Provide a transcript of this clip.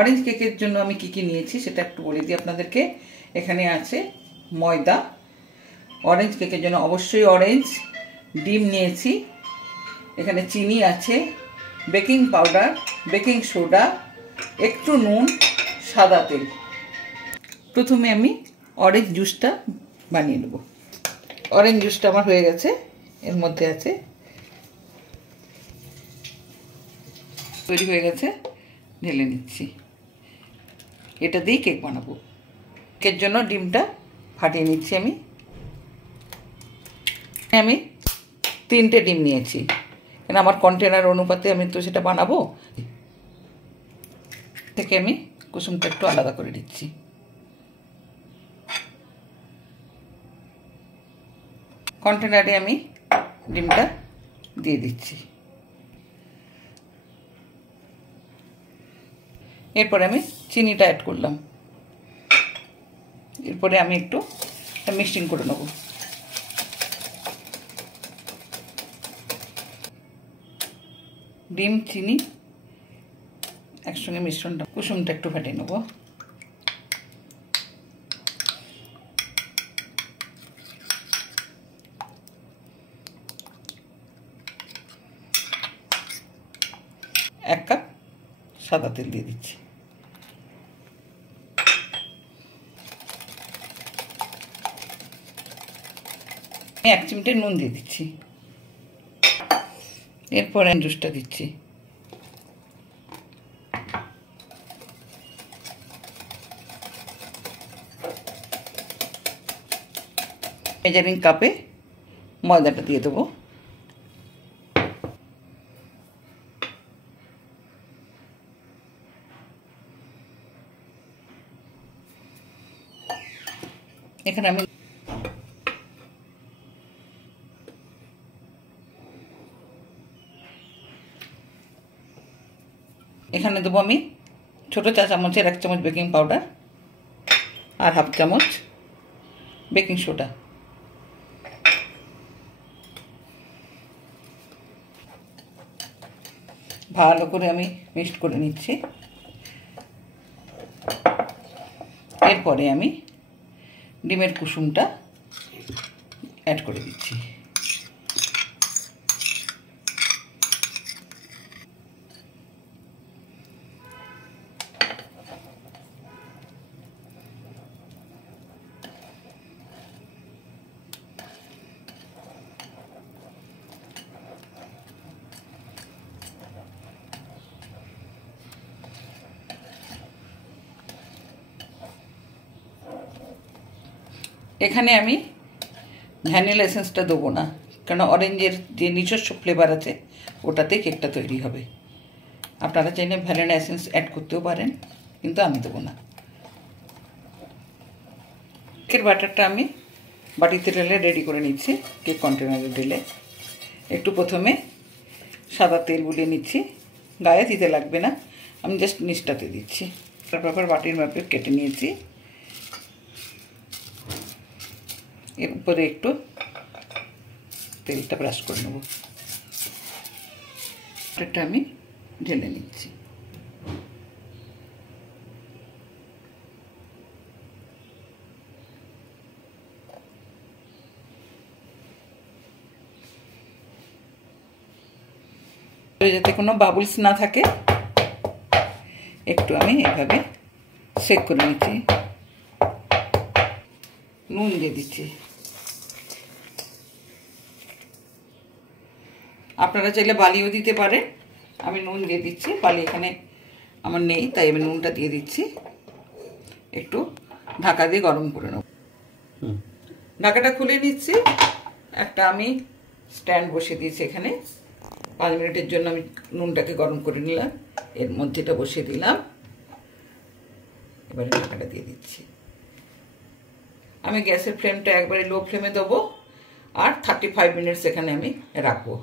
Orange কেকের জন্য আমি কি কি নিয়েছি সেটা একটু বলে দিই আপনাদেরকে। এখানে আছে ময়দা, অরেঞ্জ কেকের জন্য অবশ্যই অরেঞ্জ, ডিম নিয়েছি, এখানে চিনি আছে, বেকিং পাউডার, বেকিং সোডা, একটু নুন, সাদা তেল। প্রথমে আমি অরেঞ্জ জুসটা বানিয়ে নেব। অরেঞ্জ জুসটা আমার হয়ে গেছে, এর মধ্যে আছে, তৈরি হয়ে গেছে, ঢেলে নিচ্ছি। এটা দিয়েই কেক বানাবো। কেকের জন্য ডিমটা ফাটিয়ে নিচ্ছি। আমি 3টে ডিম নিয়েছি, কেন আমার কন্টেনার অনুপাতে আমি তো সেটা বানাবো। থেকে আমি কুসুমটা একটু আলাদা করে দিচ্ছি। কন্টেনারে আমি ডিমটা দিয়ে দিচ্ছি। এরপরে আমি চিনিটা অ্যাড করলাম। এরপরে আমি একটু মিক্সিং করে নেব। ডিম চিনি একসঙ্গে মিশ্রণটা, কুসুমটা একটু ফাটিয়ে নেব। এক কাপ সাদা তেল দিয়ে দিচ্ছি। আমি 1 চিমটে নুন দিয়ে দিচ্ছি। এরপর জুসটা দিচ্ছি। মেজারিং কাপে ময়দাটা দিয়ে দেবো। এখানে আমি এখানে দেবো আমি ছোটো চা চামচের 1 চামচ বেকিং পাউডার আর হাফ চামচ বেকিং সোডা। ভালো করে আমি মিক্সড করে নিচ্ছি। এরপরে আমি ডিমের কুসুমটা অ্যাড করে দিচ্ছি। এখানে আমি ভ্যানিলা এসেন্সটা দেবো না, কারণ অরেঞ্জের যে নিজস্ব ফ্লেভার আছে ওটাতে কেকটা তৈরি হবে। আপনারা চাইলে ভ্যানিলা এসেন্স অ্যাড করতেও পারেন, কিন্তু আমি দেবো না। কেকের ব্যাটারটা আমি বাটিতে ঢেলে রেডি করে নিচ্ছি। কেক কন্টেনারে ঢেলে একটু প্রথমে সাদা তেল বুলিয়ে নিচ্ছি। গায়ে দিতে লাগবে না, আমি জাস্ট নিচটাতে দিচ্ছি। তারপর বাটির মাপে কেটে নিয়েছি। এর উপরে একটু তেলটা ব্রাশ করে নেব। এটা আমি ঢেলে নিচ্ছি। যাতে কোনো বাবলস না থাকে একটু আমি এভাবে সেক করে নিচ্ছি। নুন দিয়ে দিচ্ছি। আপনারা চাইলে বালিও দিতে পারেন, আমি নুন দিয়ে দিচ্ছি। বালি এখানে আমার নেই, তাই আমি নুনটা দিয়ে দিচ্ছি। একটু ঢাকা দিয়ে গরম করে নেব। ঢাকাটা খুলে নিচ্ছি। একটা আমি স্ট্যান্ড বসিয়ে দিয়েছি এখানে। 5 মিনিটের জন্য আমি নুনটাকে গরম করে নিলাম। এর মধ্যে এটা বসিয়ে দিলাম। এবারে ঢাকাটা দিয়ে দিচ্ছি। আমি গ্যাসের ফ্লেমটা একবারে লো ফ্লেমে দেবো আর 35 মিনিটস এখানে আমি রাখবো।